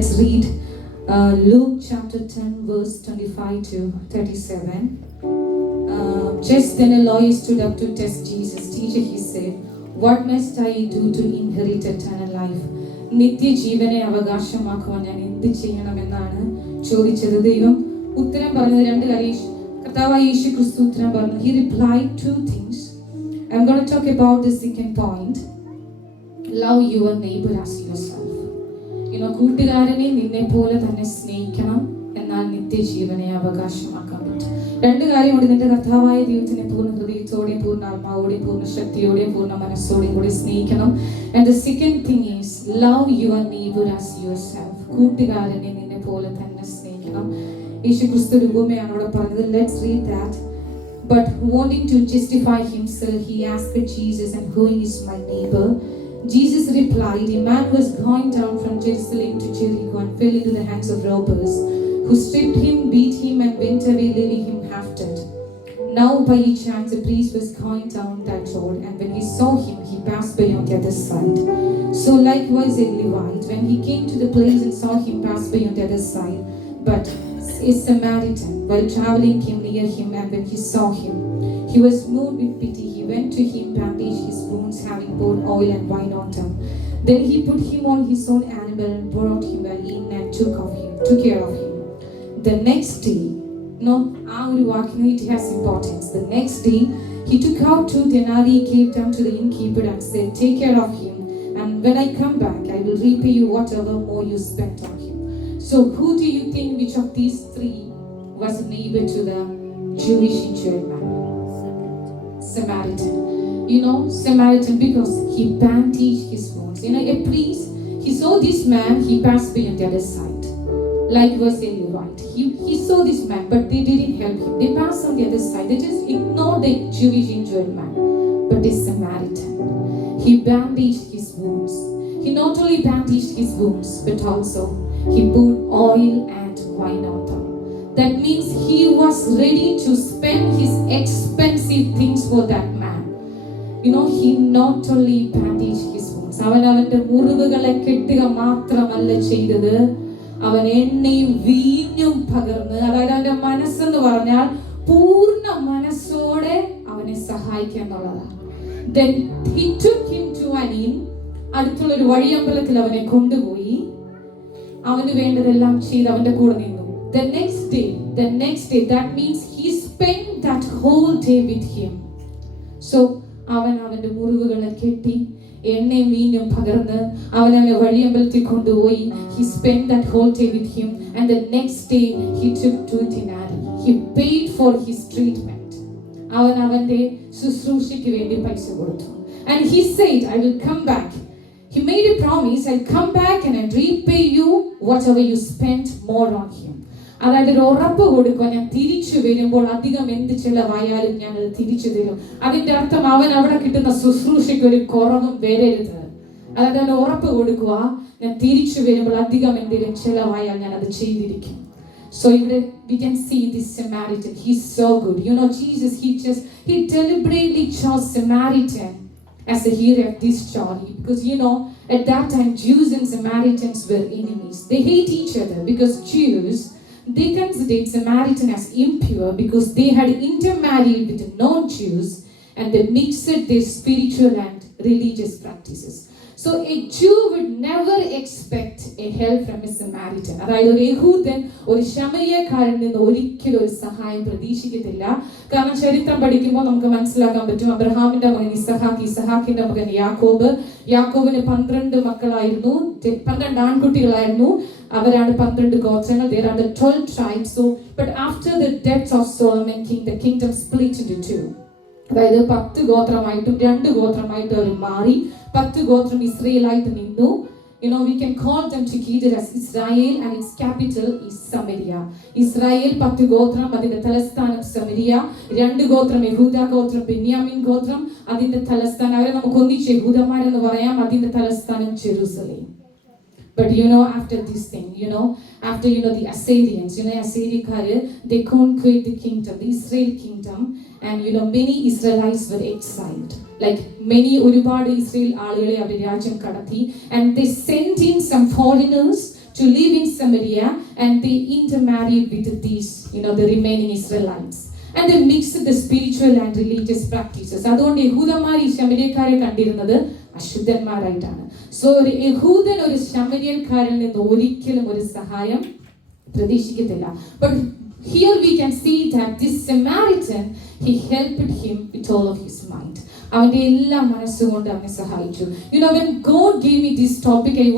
let's read Luke chapter 10 verse 25 to 37. Just then a lawyer stood up to test Jesus. Teacher, he said, what must I do to inherit eternal life? നിത്യജീവനെ അവകാശമാക്കുവാൻ ഞാൻ എന്ത് ചെയ്യണമെന്നാണ് ചോദിച്ചത്. ദൈവം ഉത്തരം പറഞ്ഞത് രണ്ട് കാര്യം. കർത്താവായ യേശു ക്രിസ്തു ഉത്തരം പറഞ്ഞു. He replied two things. I'm going to talk about the second point. Love your neighbor as yourself. കൂട്ടുകാരനെ നിന്നെ പോലെ തന്നെ സ്നേഹിക്കണം, എന്നാൽ നിത്യജീവനെ അവകാശമാക്കാൻ പറ്റും. രണ്ട് കാര്യമുണ്ട്. നിന്റെ കർത്താവായ ദൈവത്തിനെ പൂർണ്ണ ഹൃദയത്തോടെയും പൂർണ്ണ ആത്മാവോടെയും പൂർണ്ണ ശക്തിയോടെയും പൂർണ്ണ മനസ്സോടെയും കൂടി സ്നേഹിക്കണം. And the second thing is love your neighbor as yourself. കൂട്ടുകാരനെ നിന്നെ പോലെ തന്നെ സ്നേഹിക്കണം. യേശു ക്രിസ്തു രൂപമയാണ് അവിടെ പറഞ്ഞത്. Let's read that. But wanting to justify himself, he asked Jesus, and who is my neighbor? Jesus replied, a man was going down from Jerusalem to Jericho and fell into the hands of robbers, who stripped him, beat him, and went away, leaving him half dead. Now by chance a priest was going down that road, and when he saw him, he passed by on the other side. So likewise a Levite, when he came to the place and saw him, passed by on the other side. But a Samaritan, while traveling, came near him, and when he saw him, he was moved with pity. He went to him, bandaged his wounds, having poured oil and wine on them. Then he put him on his own animal and brought him an inn and took care of him. The next day, it has importance. The next day, he took out 2 denarii, gave them to the innkeeper, and said, take care of him, and when I come back, I will repay you whatever more you spent on him. So who do you think, which of these 3 was a neighbor to the Jewish injured man? Samaritan. Samaritan, because he bandaged his wounds. A priest, he saw this man, he passed by on the other side. Likewise a Levite, he saw this man, but they didn't help him. They passed on the other side. They just ignored the Jewish injured man. But the Samaritan, he bandaged his wounds. He not only bandaged his wounds, but also he poured oil and wine on them. That means he was ready to spend his expensive things for that man. He not only bandaged his wounds. അവന്റെ മുറിവുകളെ കെട്ടുക മാത്രമല്ല ചെയ്തത്, അവൻ എണ്ണയും വീഞ്ഞും പകർന്ന്, അതായത് അവന്റെ മനസ്സെന്ന് പറഞ്ഞാൽ പൂർണ്ണ മനസ്സോടെ അവനെ സഹായിക്കുക എന്നുള്ളതാണ്. Then he took him to an inn. അടുത്തുള്ളൊരു വഴിയമ്പലത്തിൽ അവനെ കൊണ്ടുപോയി, അവന് വേണ്ടതെല്ലാം ചെയ്ത് അവന്റെ കൂടെ നിന്നു. The next day, that means he spent that whole day with him. So അവന്റെ മുറിവുകളെ കെട്ടി എണ്ണയും വീഞ്ഞും പകർന്ന് അവനെ വഴിയമ്പലത്തിൽ കൊണ്ടുപോയി. He spent that whole day with him, and the next day he took 2 denarii. He paid for his treatment. അവന്റെ ശുശ്രൂഷയ്ക്ക് വേണ്ടി പൈസ കൊടുത്തു. And he said, I will come back. He made a promise, I'll come back and I'll repay you whatever you spent more on him. അതായത് ഒരു ഉറപ്പ് കൊടുക്കുക, ഞാൻ തിരിച്ചു വരുമ്പോൾ അധികം എന്ത് ചെലവായാലും ഞാൻ അത് തിരിച്ചു തരും. അതിന്റെ അർത്ഥം അവൻ അവിടെ കിട്ടുന്ന ശുശ്രൂഷയ്ക്ക് ഒരു കുറവും വരരുത്. അതായത് അവൻ ഉറപ്പ് കൊടുക്കുക, ഞാൻ തിരിച്ചു വരുമ്പോൾ അധികം എന്തെങ്കിലും ചെലവായാൽ ഞാൻ അത് ചെയ്തിരിക്കും. So we can see this Samaritan. He's so good. Jesus, he deliberately chose Samaritan as the hero of this story, because at that time Jews and Samaritans were enemies. They hate each other because Jews, they considered Samaritan as impure because they had intermarried with non-Jews and they mixed their spiritual and religious practices. So a Jew would never expect a help from a Samaritan. അതായത് ഒരു യഹൂദൻ ഒരു ശമര്യക്കാരൻ നിന്ന് ഒരിക്കലും ഒരു സഹായം പ്രതീക്ഷിക്കത്തില്ല. കാരണം ചരിത്രം പഠിക്കുമ്പോൾ നമുക്ക് മനസ്സിലാക്കാൻ പറ്റും, അബ്രഹാമിന്റെ മകൻ ഇസഹാക്ക്, ഇസഹാക്കിന്റെ മകൻ യാക്കോബിന് 12 മക്കളായിരുന്നു, 12 ആൺകുട്ടികളായിരുന്നു. അവരാണ് 12 ഗോത്രങ്ങൾ. There are the 12 tribes. But after the death of Solomon king, the kingdom split into 2. അതായത് 10 ഗോത്രമായിട്ടും 2 ഗോത്രമായിട്ടും അവർ മാറി. 10 ഗോത്രം ഇസ്രയേലായിട്ട് നിന്നു. We can call them together as Israel, and its capital is Samaria. Israel 10 ഗോത്രം, അതിന്റെ തലസ്ഥാനം സമരിയ. 2 ഗോത്രം യഹൂദ ഗോത്രം, ബെന്യാമിൻ ഗോത്രം, അതിന്റെ തലസ്ഥാനം, അവരെ നമുക്ക് ഒന്നിച്ച് യഹൂദന്മാരെന്ന് പറയാം, അതിന്റെ തലസ്ഥാനം Jerusalem. But after this thing, after the Assyrians, Assyrians, they conquered the kingdom, the Israel kingdom, and many Israelites were exiled. Like ഒരുപാട് ഇസ്രായേൽ ആളുകളെ അവർ രാജ്യം കടത്തി, and they sent in some foreigners to live in Samaria, and they intermarried with these, the remaining Israelites. And they mixed the spiritual and religious practices. അതുകൊണ്ട് യഹൂദന്മാർ ഈ ശമര്യക്കാരെ കണ്ടിരുന്നത് അശുദ്ധന്മാരായിട്ടാണ്. So ഒരു യഹൂദൻ ഒരു ശമര്യക്കാരിൽ നിന്ന് ഒരിക്കലും ഒരു സഹായം പ്രതീക്ഷിക്കത്തില്ല. But here we can see that this Samaritan, he helped him with all of his mind. അവന്റെ എല്ലാ മനസ്സുകൊണ്ട് അവനെ സഹായിച്ചു. When God gave me this topic, I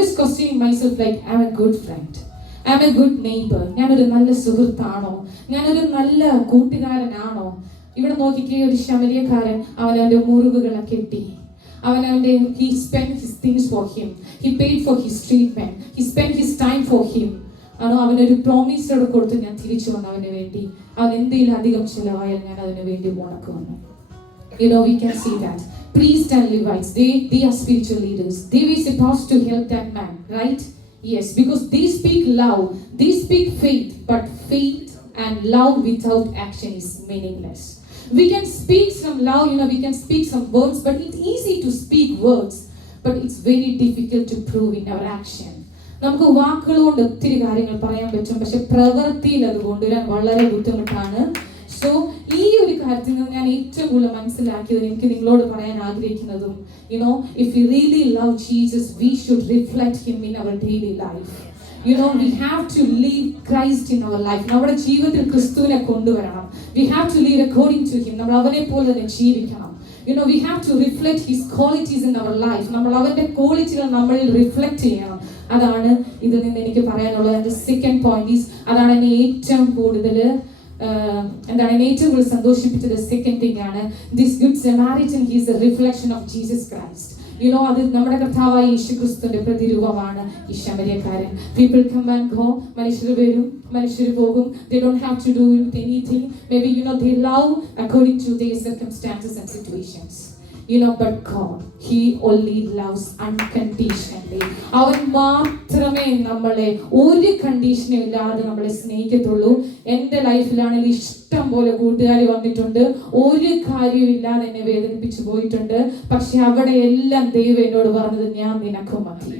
was questioning myself, like, am I a good friend? Am I a good neighbor? ഞാനൊരു നല്ല സുഹൃത്താണോ? ഞാനൊരു നല്ല കൂട്ടുകാരനാണോ? ഇവിടെ നോക്കിക്കേ, ഒരു ശമര്യക്കാരൻ അവനവന്റെ മുറിവുകളെ കെട്ടി, he spent his things for him, he paid for his treatment, he spent his time for him. അവനൊരു പ്രോമിസ് കൊടുത്ത് ഞാൻ തിരിച്ചു വന്നു അവന് വേണ്ടി. അവൻ എന്തെങ്കിലും അധികം ചിലവായാൽ ഞാൻ അതിനു വേണ്ടി മുടക്ക് വന്നു. We can see that priests and Levites, they are spiritual leaders. They were supposed to help that man, right? Yes, because they speak love, they speak faith, but faith and love without action is meaningless. We can speak some love, we can speak some words, but it's easy to speak words, but it's very difficult to prove in our action. നമുക്ക് വാക്കുകളോട് ഒത്തിരി കാര്യങ്ങൾ പറയാൻ പറ്റും, പക്ഷെ പ്രവൃത്തിയിൽ അത് കൊണ്ടുവരാൻ വളരെ ബുദ്ധിമുട്ടാണ്. സോ ഈ ഒരു കാര്യത്തിൽ നിന്ന് ഞാൻ ഏറ്റവും കൂടുതൽ മനസ്സിലാക്കിയത്, എനിക്ക് നിങ്ങളോട് പറയാൻ ആഗ്രഹിക്കുന്നതും, if we really love Jesus, we should reflect him in our daily life. We have to live Christ in our life. നമ്മുടെ ജീവിതത്തിൽ ക്രിസ്തുവിനെ കൊണ്ടുവരണം. We have to live according to him. നമ്മൾ അവനെ പോലെ തന്നെ ജീവിക്കണം. We have to reflect his qualities in our life. നമ്മൾ അവന്റെ ക്വാളിറ്റികൾ നമ്മളിൽ റിഫ്ലക്ട് ചെയ്യണം. അതാണ് ഇതിൽ നിന്ന് എനിക്ക് പറയാനുള്ളത്. എൻ്റെ സെക്കൻഡ് പോയിന്റ് ഈസ്, അതാണ് എന്നെ ഏറ്റവും കൂടുതൽ സന്തോഷിപ്പിച്ചത്. സെക്കൻഡ് തിങ് ആണ്, this good Samaritan he is A reflection of Jesus Christ. അത് നമ്മുടെ കർത്താവായ യേശുക്രിസ്തുവിന്റെ പ്രതിരൂപമാണ് ഈ ശമര്യക്കാരൻ. പീപ്പിൾ കം ആൻഡ് ഗോ, മനുഷ്യർ വരും, മനുഷ്യർ പോകും. They don't have to do anything. Maybe they love according to their circumstances and situations. But God, he only loves unconditionally. അവൻ മാത്രമേ നമ്മളെ ഒരു കണ്ടീഷനും ഇല്ലാതെ നമ്മളെ സ്നേഹിക്കത്തുള്ളൂ. എൻ്റെ ലൈഫിലാണെങ്കിൽ ഇഷ്ടം പോലെ കൂട്ടുകാർ വന്നിട്ടുണ്ട്, ഒരു കാര്യവും ഇല്ലാതെ എന്നെ വേദനിപ്പിച്ചു പോയിട്ടുണ്ട്. പക്ഷെ അവിടെ എല്ലാം ദൈവം എന്നോട് പറഞ്ഞത്, ഞാൻ നിനക്ക് മതി.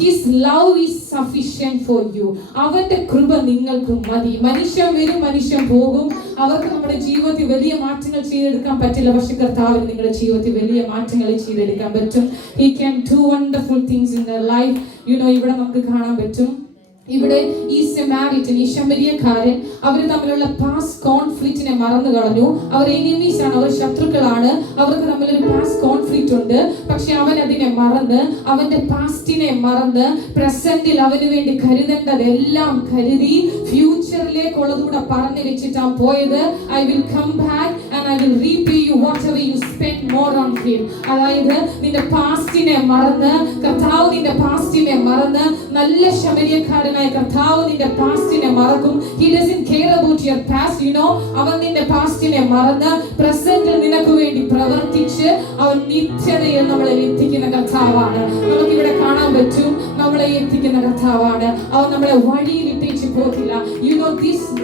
His love is sufficient for you. അവന്റെ കൃപ നിങ്ങൾക്ക് മതി. മനുഷ്യൻ വരും, മനുഷ്യൻ പോകും. അവർക്ക് നമ്മുടെ ജീവിതത്തിൽ വലിയ മാറ്റങ്ങൾ ചെയ്തെടുക്കാൻ പറ്റില്ല, പക്ഷെ കർത്താവിന് നിങ്ങളുടെ ജീവിതത്തിൽ വലിയ മാറ്റങ്ങൾ ചെയ്തെടുക്കാൻ പറ്റും. He can do wonderful things in their life. ഇവിടെ നമുക്ക് കാണാൻ പറ്റും, ഇവിടെ ഈ സമാരിറ്റൻ, ഈ ശമര്യക്കാരൻ, അവർ തമ്മിലുള്ള പാസ്റ്റ് കോൺഫ്ലിക്റ്റിനെ മറന്നു കളഞ്ഞു. അവർ എനിമീസ് ആണ്, അവർ ശത്രുക്കളാണ്, അവർക്ക് തമ്മിലൊരു പാസ്റ്റ് കോൺഫ്ലിക്റ്റ് ഉണ്ട്. പക്ഷെ അവൻ അതിനെ മറന്ന്, അവന്റെ പാസ്റ്റിനെ മറന്ന്, പ്രസന്റിൽ അവന് വേണ്ടി കരുതേണ്ടതെല്ലാം കരുതി ഫ്യൂച്ചറിലേക്കുള്ളതുകൂടെ പറഞ്ഞു വെച്ചിട്ടാണ് പോയത്. I will come back and I will repay you whatever you spend more on him. അതായത് നിന്റെ പാസ്റ്റിനെ മറന്ന്, കർത്താവ് നിന്റെ പാസ്റ്റിനെ മറന്ന്, നല്ല ശമര്യക്കാരൻ കർത്താവ് നിന്റെ പാസ്റ്റിനെ മറക്കും. He doesn't care about your past. അവൻ നിന്റെ പാസ്റ്റിനെ മറന്ന് പ്രസന്റിൽ നിനക്ക് വേണ്ടി പ്രവർത്തിച്ച് അവൻ നിത്യതയിൽ നമ്മളെ എത്തിക്കുന്ന കർത്താവാണ്. നമുക്കിവിടെ കാണാൻ പറ്റും, നമ്മളെ എത്തിക്കുന്ന കർത്താവാണ്. അവൻ നമ്മളെ വഴിയിൽ ഇട്ടേച്ച് പോകില്ല.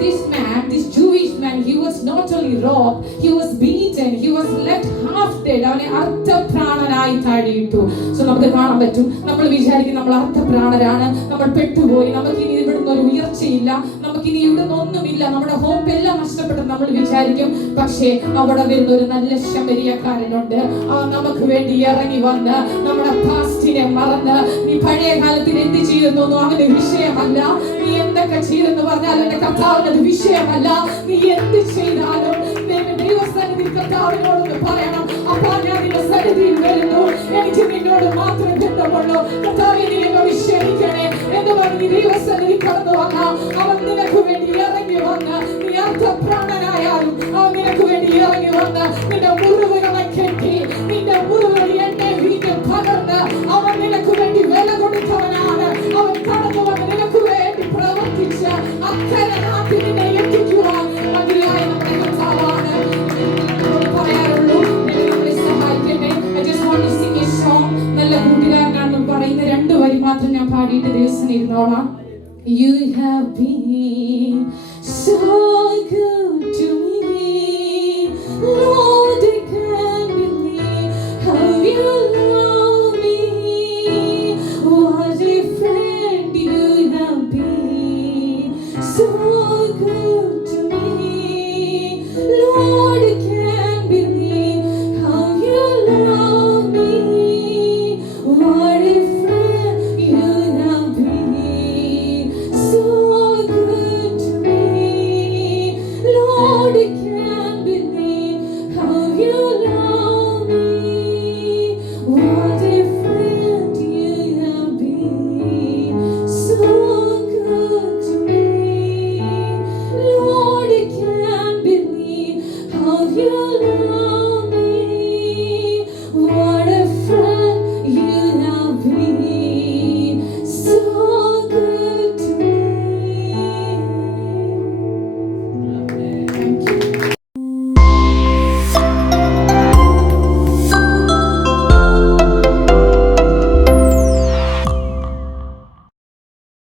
This man, this Jewish man, he was not only robbed, he was beaten, he was left half dead. അവനെ അർത്ഥപ്രാണനായി താഴെയിട്ടു. സോ നമുക്ക് കാണാൻ പറ്റും, നമ്മൾ വിചാരിക്കും നമ്മൾ അർത്ഥപ്രാണരാണ്, നമ്മൾ പെട്ടുപോയി, നമുക്കിനി ഇവിടുന്ന് ഒരു ഉയർച്ചയില്ല, നമുക്കിനി ഇവിടുന്ന് ഒന്നുമില്ല, നമ്മുടെ ഹോപ്പ് എല്ലാം നഷ്ടപ്പെട്ടെന്ന് നമ്മൾ വിചാരിക്കും. പക്ഷേ അവിടെ വരുന്ന ഒരു നല്ല ശമര്യക്കാരനുണ്ട്. അവൻ നമുക്ക് വേണ്ടി ഇറങ്ങി വന്ന് നമ്മുടെ പാസ്റ്റിനെ മറന്ന്, നീ പഴയ കാലത്തിൽ എന്ത് ചെയ്തെന്നൊന്നും അവന് വിഷയമല്ല, നീ എന്തൊക്കെ ചെയ്തെന്ന് പറഞ്ഞാൽ എന്റെ കർത്താവിനത് വിഷയമല്ല. നീ എന്ത് ചെയ്താലും ദൈവസന്നിധിയിൽ കർത്താവിനോടൊന്ന് പറയണം, അപ്പാ ഞാൻ നിന്റെ സന്നിധിയിൽ വരുന്നു, എനിക്ക് നിന്നോട് മാത്രമേ ബന്ധമുള്ളൂ, കർത്താവേ നീ എന്നോട് ക്ഷമിക്കണേ എന്ന് പറഞ്ഞ് ദൈവസന്നിധി കടന്നു വന്ന അവൻ നിനക്ക് വേണ്ടി ഇറങ്ങി വന്ന്, നീ അർത്ഥപ്രാണനായാലും അവൻ നിനക്ക് വേണ്ടി ഇറങ്ങി വന്ന് നിന്റെ മുറിവുകളെ കെട്ടി, നിന്റെ മുറിവുകൾ എന്നെ വീണ്ടും പകർന്ന് അവൻ നിനക്ക് വേണ്ടി വില കൊടുത്തവനാണ്. അവൻ കടന്നു വന്ന് നിനക്ക് വേണ്ടി പ്രവർത്തിച്ച് അക്കരെ നാട്ടിൽ നിന്നെ എത്തിക്കുവാൻ മതിയായ നമ്മുടെ കർത്താവാണ്. പറയാറുള്ളൂ, നമ്മളെ സഹായിക്കട്ടെ. I just want to sing a song. നല്ല കൂട്ടുകാരനാണെന്ന് പറയുന്ന 2 വരി മാത്രം ഞാൻ പാടിയിട്ട് ദിവസം ഇരുന്നോളാം. You have been so good to me, Lord.